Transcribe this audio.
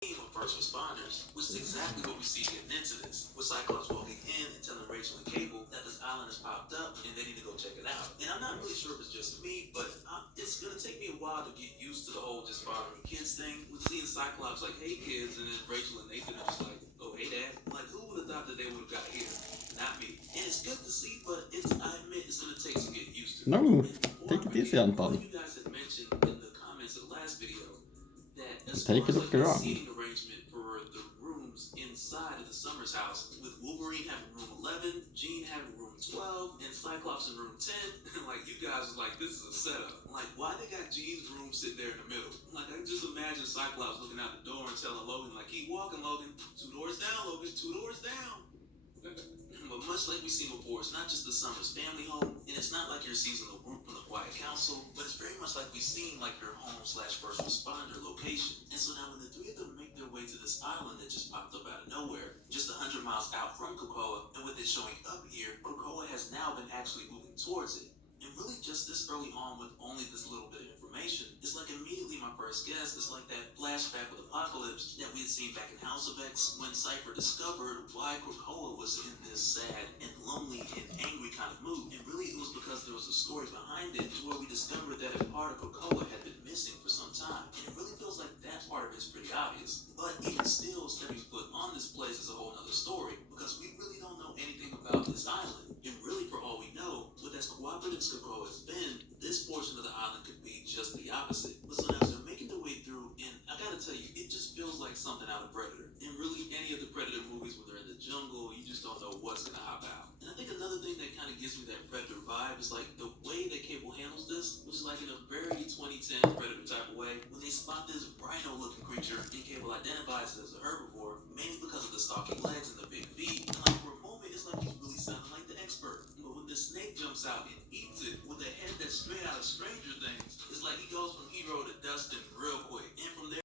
team of first responders, which is exactly what we see getting into this, with Cyclops walking in and telling Rachel and Cable that this island has popped up and they need to go check it out. And I'm not really sure if it's just me, but it's gonna take me a while to get used to the whole just bothering kids thing. With seeing Cyclops like, "Hey kids," and then Rachel and Nathan are just like, "Oh hey dad." Like, who would have thought that they would have got here? Not me. And it's good to see, but I admit it's gonna take some getting used to. No, And take it easy, one of Anton. you guys had mentioned in the comments of the last video that as far Take it as up like the the run. seating arrangement for the rooms inside of the Summers house, with Wolverine having room 11, Jean having room 12, and Cyclops in room 10, like you guys was like, this is a setup. Like, why they got Jean's room sitting there in the middle? Like, I can just imagine Cyclops looking out the door and telling Logan, like, keep walking, Logan. 2 doors down, Logan. 2 doors down. But much like we've seen before, it's not just the Summers family home, and it's not like your seasonal group from the Quiet Council, but it's very much like we've seen like your home/first responder location. And so now when the three of them make their way to this island that just popped up out of nowhere, just 100 miles out from Krakoa, and with it showing up here, Krakoa has now been actually moving towards it. And really just this early on with only this little bit of information, it's like immediately my first guess is like that flashback with Apocalypse that we had seen back in House of X when Cypher discovered why Krakoa was in this sad and lonely and angry kind of mood. And really it was because there was a story behind it to where we discovered that a part of Krakoa had been missing for some time. And it really feels like that part of it is pretty obvious. But even still, stepping foot on this place is a whole nother story because we really don't know anything about this island. And really, for all we know, with as cooperative as Krakoa has been, this portion of the island could be just the opposite. But so now as they're making their way through, and I gotta tell you, it just feels like something out of Predator. And really, any of the Predator movies when they're in the jungle, you just don't know what's gonna hop out. And I think another thing that kind of gives me that Predator vibe is like the way that Cable handles this, which is like in a very 2010 Predator type of way. When they spot this rhino-looking creature, and Cable identifies it as a herbivore, mainly because of the stalking legs and the big feet. And like for a moment, it's like he's really sounding like the expert. But when the snake jumps out and eats it with a head that's straight out of Stranger